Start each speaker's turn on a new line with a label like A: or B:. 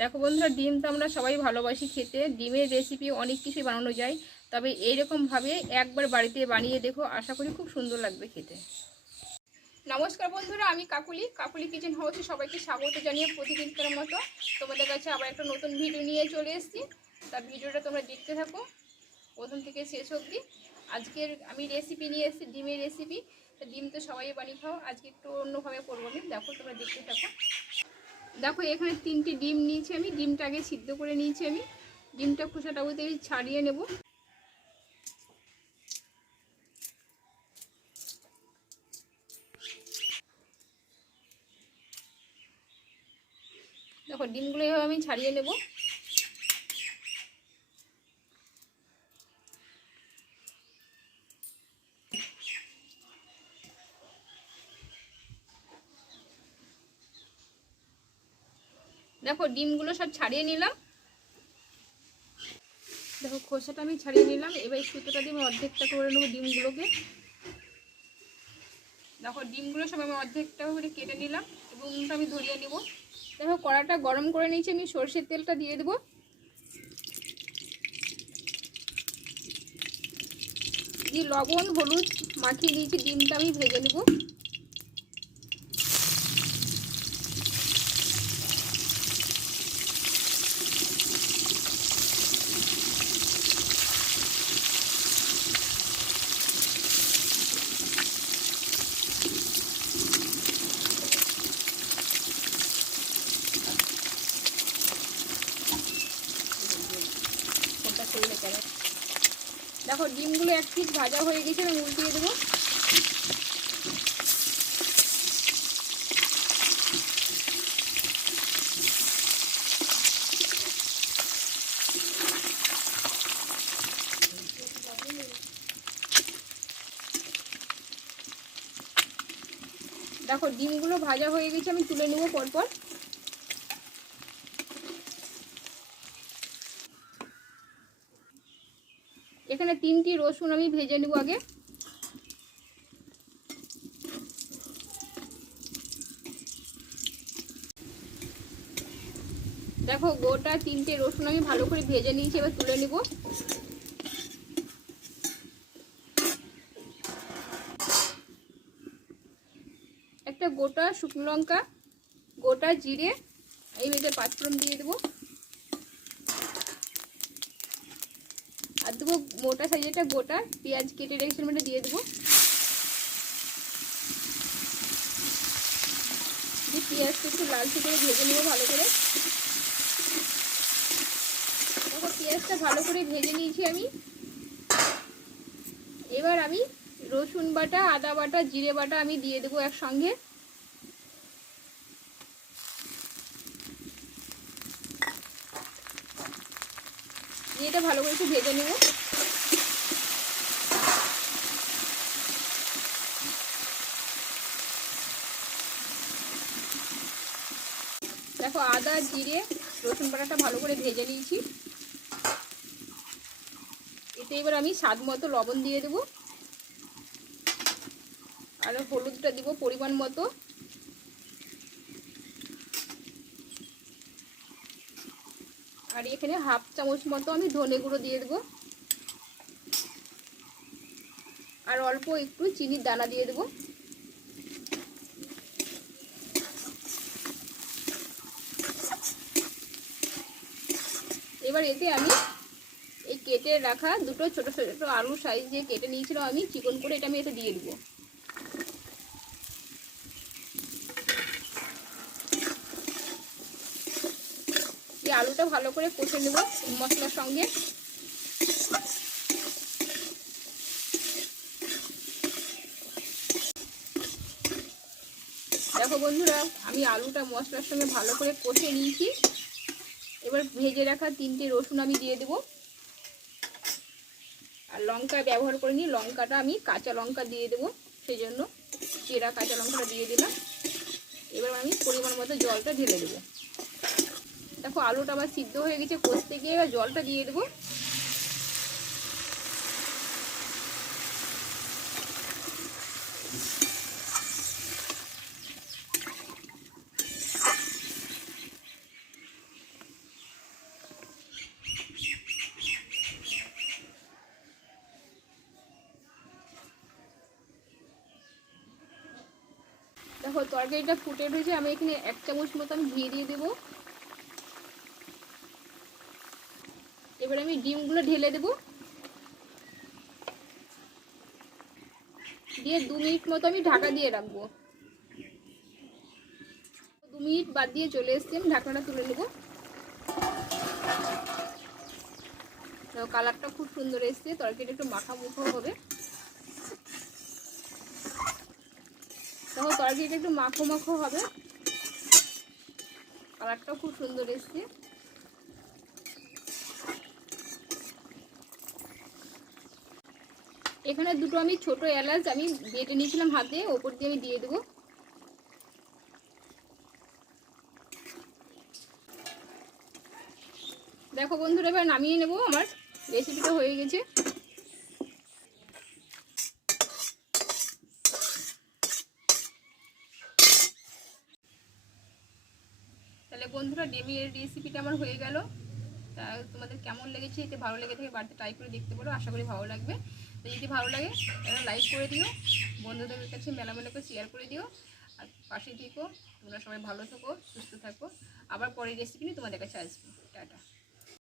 A: দেখো বন্ধুরা, ডিম তো আমরা সবাই ভালোবাসি খেতে। ডিমের রেসিপি অনেক কিছুই বানানো যায়। তবে এইরকমভাবে একবার বাড়িতে বানিয়ে দেখো, আশা করি খুব সুন্দর লাগবে খেতে। নমস্কার বন্ধুরা, আমি কাকুলি। কাকুলি কিচেন হাউসে সবাইকে স্বাগত জানিয়ে প্রতিদিনকার মতো তোমাদের কাছে আবার একটা নতুন ভিডিও নিয়ে চলে এসেছি। তা ভিডিওটা তোমরা দেখতে থাকো। প্রথম থেকে শেষ অবধি। আজকের আমি রেসিপি নিয়ে এসেছি, ডিমের রেসিপি ডিম তো সবাই বানিয়ে খাও। আজকে একটু অন্যভাবে করব দেখো তোমরা দেখতে থাকো। দেখো, এখানে তিনটে ডিম নিয়েছি আমি। ডিমটা আগে সিদ্ধ করে নিয়েছি আমি। ডিমটা খোসাটা বলতে ছাড়িয়ে নেব। দেখো, ডিমগুলো এভাবে আমি ছাড়িয়ে নেব। দেখো, ডিমগুলো সব ছাড়িয়ে নিলাম। দেখো, খোসাটা আমি ছাড়িয়ে নিলাম। এবার সুতোটা দিয়ে আমি অর্ধেকটা করে নেব ডিমগুলোকে। দেখো, ডিমগুলো সব আমি অর্ধেকটা করে কেটে নিলাম এবং উনুনটা আমি ধরিয়ে নেব। দেখো, কড়াটা গরম করে নিয়েছি, আমি সর্ষের তেলটা দিয়ে দেবো। দিয়ে লবণ, হলুদ মাখিয়ে নিয়েছি, ডিমটা আমি ভেজে নেব। দেখো, ডিমগুলো এক পিস ভাজা হয়ে গেছে, আমি উল্টিয়ে দেবো। দেখো, ডিমগুলো ভাজা হয়ে গেছে, আমি তুলে নেব পরপর। এখানে তিনটি রসুন আমি ভেজে নেব আগে। দেখো, গোটা তিনটে রসুন আমি ভালো করে ভেজে নিয়েছি, এবার তুলে নিব। একটা গোটা শুকনো লঙ্কা, গোটা জিরে, এই ভেজে পাঁচফোড়ন দিয়ে দেবো আর দেবো মোটা সাইজেরটা, গোটা পেঁয়াজ কেটে রেখেছিলাম এটা দিয়ে দেবো। দিয়ে পেঁয়াজটা একটু লালচে করে ভেজে নেব ভালো করে। দেখো, পেঁয়াজটা ভালো করে ভেজে নিয়েছি আমি। এবার আমি রসুন বাটা, আদা বাটা, জিরে বাটা আমি দিয়ে দেবো একসঙ্গে। এটা ভালো করে একটু ভেজে নেব। দেখো আদা, জিরে, রসুন বাটাটা ভালো করে ভেজে নিয়েছি। এতে এবার আমি স্বাদ মতো লবণ দিয়ে দেবো। আর হলুদটা দিব পরিমাণ মতো। আর এখানে হাফ চামচ মতো আমি ধনে গুঁড়ো দিয়ে দেবো। আর অল্প একটু চিনির দানা দিয়ে দেবো। এবার এতে আমি এই কেটে রাখা দুটো ছোট ছোট আলু সাইজ দিয়ে কেটে নিয়েছিলাম আমি, চিকন করে এটা আমি এতে দিয়ে দেবো। এই আলুটা ভালো করে কষে নেব মশলার সঙ্গে। দেখো বন্ধুরা, আমি আলুটা মশলার সঙ্গে ভালো করে কষে নিয়েছি। এবার ভেজে রাখা তিনটে রসুন আমি দিয়ে দেব। আর লঙ্কা ব্যবহার করে নিই লঙ্কাটা আমি কাঁচা লঙ্কা দিয়ে দেবো, সেই জন্য চেরা কাঁচা লঙ্কাটা দিয়ে দিলাম। এবার আমি পরিমাণ মতো জলটা ঢেলে দেবো। দেখো আলুটা আবার সিদ্ধ হয়ে গেছে, কষতে গিয়ে এবার জলটা দিয়ে দেবো। তরকারিটা ফুটে উঠেছে, আমি এখানে এক চামচ মতো আমি ঘি দিয়ে দেবো। এবার আমি ডিমগুলো ঢেলে দেবো। দিয়ে দু মিনিট মতো আমি ঢাকা দিয়ে রাখব। দু মিনিট বাদ দিয়ে চলে এসছি, আমি ঢাকনাটা তুলে নেব। কালারটা খুব সুন্দর এসছে, তরকারিটা একটু মাখা মুখো হবে। দেখো তরকারিটা একটু মাখো মাখো হবে। কালারটাও খুব সুন্দর এসছে। এখানে দুটো আমি ছোট এলাচ আমি বেটে নিয়েছিলাম হাতে ওপর দিয়ে আমি দিয়ে দেবো। দেখো বন্ধুরা, এবার নামিয়ে নেব, আমার রেসিপিটা হয়ে গেছে। তাহলে বন্ধুরা ডেমির রেসিপিটা আমার হয়ে গেল। তা তোমাদের কেমন লেগেছে? এতে ভালো লেগে থাকে বাড়িতে ট্রাই করে দেখতে পারো আশা করি ভালো লাগবে। তো যদি ভালো লাগে, তাহলে লাইক করে দিও। বন্ধুদের কাছে মেলামেলা করে শেয়ার করে দিও। আর পাশে থেকো, তোমরা সবাই ভালো থাকো, সুস্থ থাকো। আবার পরের রেসিপি নিয়ে তোমাদের কাছে আসব। টাটা।